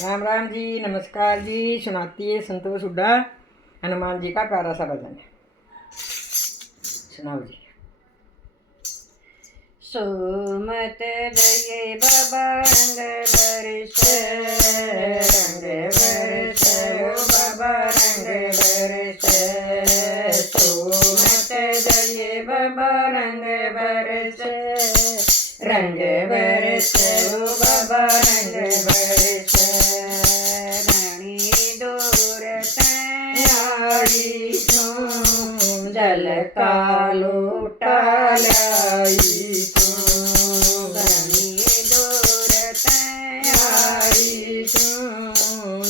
राम राम जी, नमस्कार जी। सुनाती है संतोष हुड्डा हनुमान जी का प्यारा सा भजन है। सुनाओ जी। सोमत दये बाबा रंग बरस, रंग बरस ओ बाबा रंग बरस। सोमत दये बाबा रंग बरस, रंग बरस ओ बाबा रंग बरस। धनी दूर तैयारी तू, जल का लोटा लाई तू। धनी दूर तैयारी तू,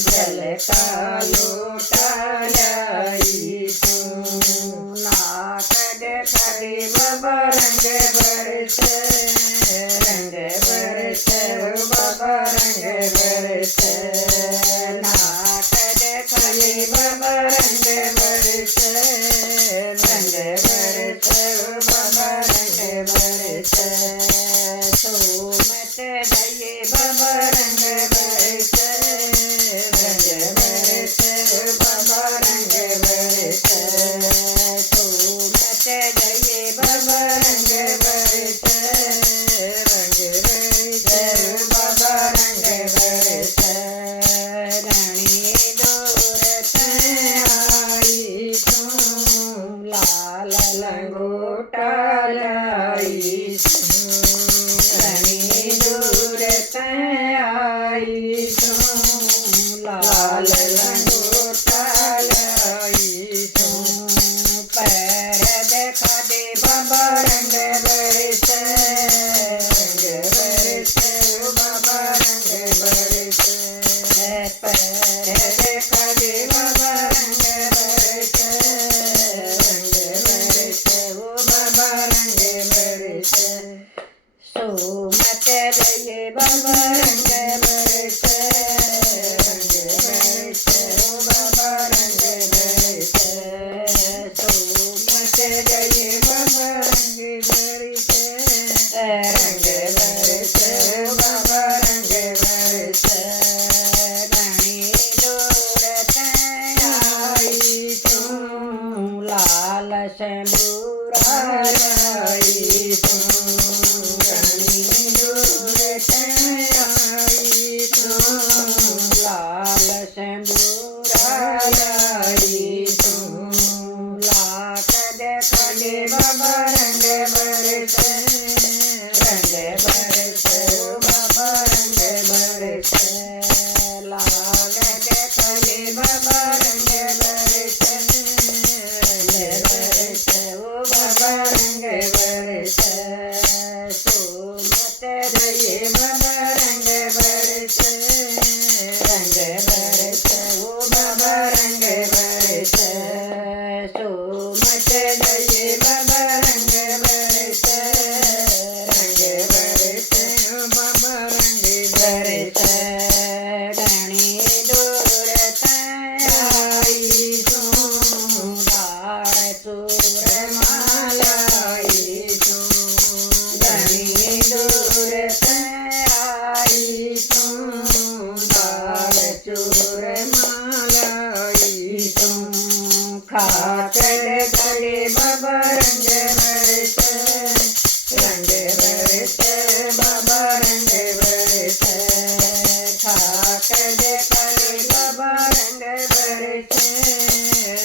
जल का लोटा लाई तू। नाक देखा बाबा रंग बरस, रंग बरस ओ बाबा रंग बरस। नाक देखा बाबा रंग बरस, रंग बरस ओ बाबा रंग बरस। सोमत दये बाबा रंग बरस, रंग बरस ओ बाबा रंग बरस। सोमत दये बाबा रंग बरस, रंग बरस ओ बाबा रंग बरस। धनी दूर तैयारी तू, लाल लंगोटा लाई तू। धनी दूर तैयारी तू, लाल लंगोटा लाई तू। पैर देखा दे बाबा रंग बरस, रंग बरस ओ बाबा रंग बरस। पैर देखा दे बाबा रंग बरस, रंग बरस ओ बाबा रंग बरस। सोमत दये बाबा रंग बरस, रंग बरस ओ बाबा रंग बरस। सोमत दये बाबा रंग बरस, रंग बरस ओ बाबा रंग बरस। धनी दूर तैयारी तू, लाल सिंदूरा लाई तू। धनी दूर तैयारी तू, लाल सिंदूरा लाई तू। लाख देखा दे बाबा रंग बरस, रंग बरस ओ बाबा रंग बरस। लाल देखा दे बाबा रंग बरस, रंग बरस ओ बाबा रंग बरस। सोमत दये बाबा रंग बरस, रंग बरस ओ बाबा रंग बरस। सोमत दये बाबा रंग बरस, रंग बरस ओ बाबा रंग बरस। धनी दूर तैयारी तू, दाड़ चूर मालाई तू। धनी दूर तैयारी तू, दाड़ चूर मालाई तू। खाकर गले बाबा रंग बरस, रंग बरस बाबा रंग बरस। खाकर गले बाबा रंग बरस,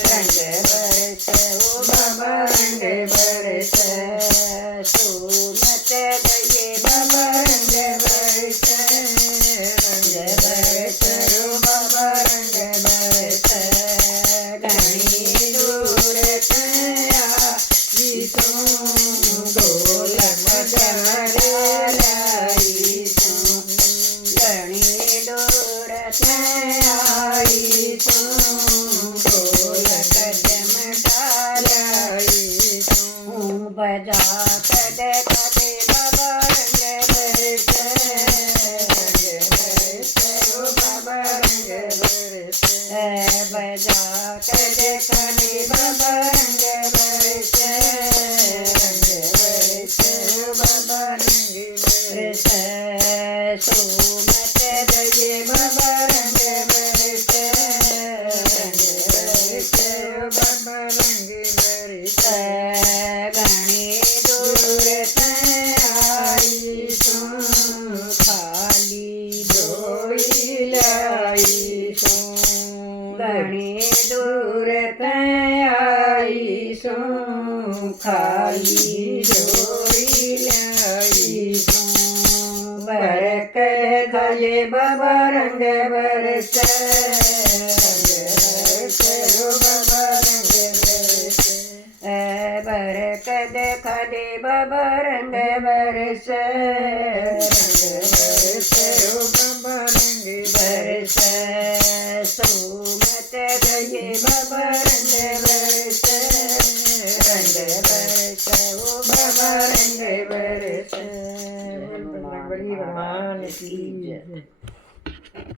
रंग बरस ओ बाबा रंग बरस। सोमत दये बाबा रंग बरस, रंग बरस ओ बाबा रंग बरस। धनी दूर तैयारी तू, ढोलक लाई तू। धनी दूर तैयारी तू, ढोलक लाई तू। बजा कर देखा दे बाबा रंग बरस, रंग बरस ओ बाबा रंग बरस। बजा कर देखा दे बाबा रंग बरस, रंग बरस ओ बाबा रंग बरस। सोमत दये बाबा જોઈ લાવીશું ઘણી દૂર આવીશું ખાલી જોઈ લાવીશું બરકત ખાલે બાબા રંગ બરસે બરકત ખાલે બાબા રંગ બરસે બાબા રંગ બરસે સુમત ગયે બાબા રંગ બરસે ઓ બાબા રંગ બરસે ભગવાન કી જય.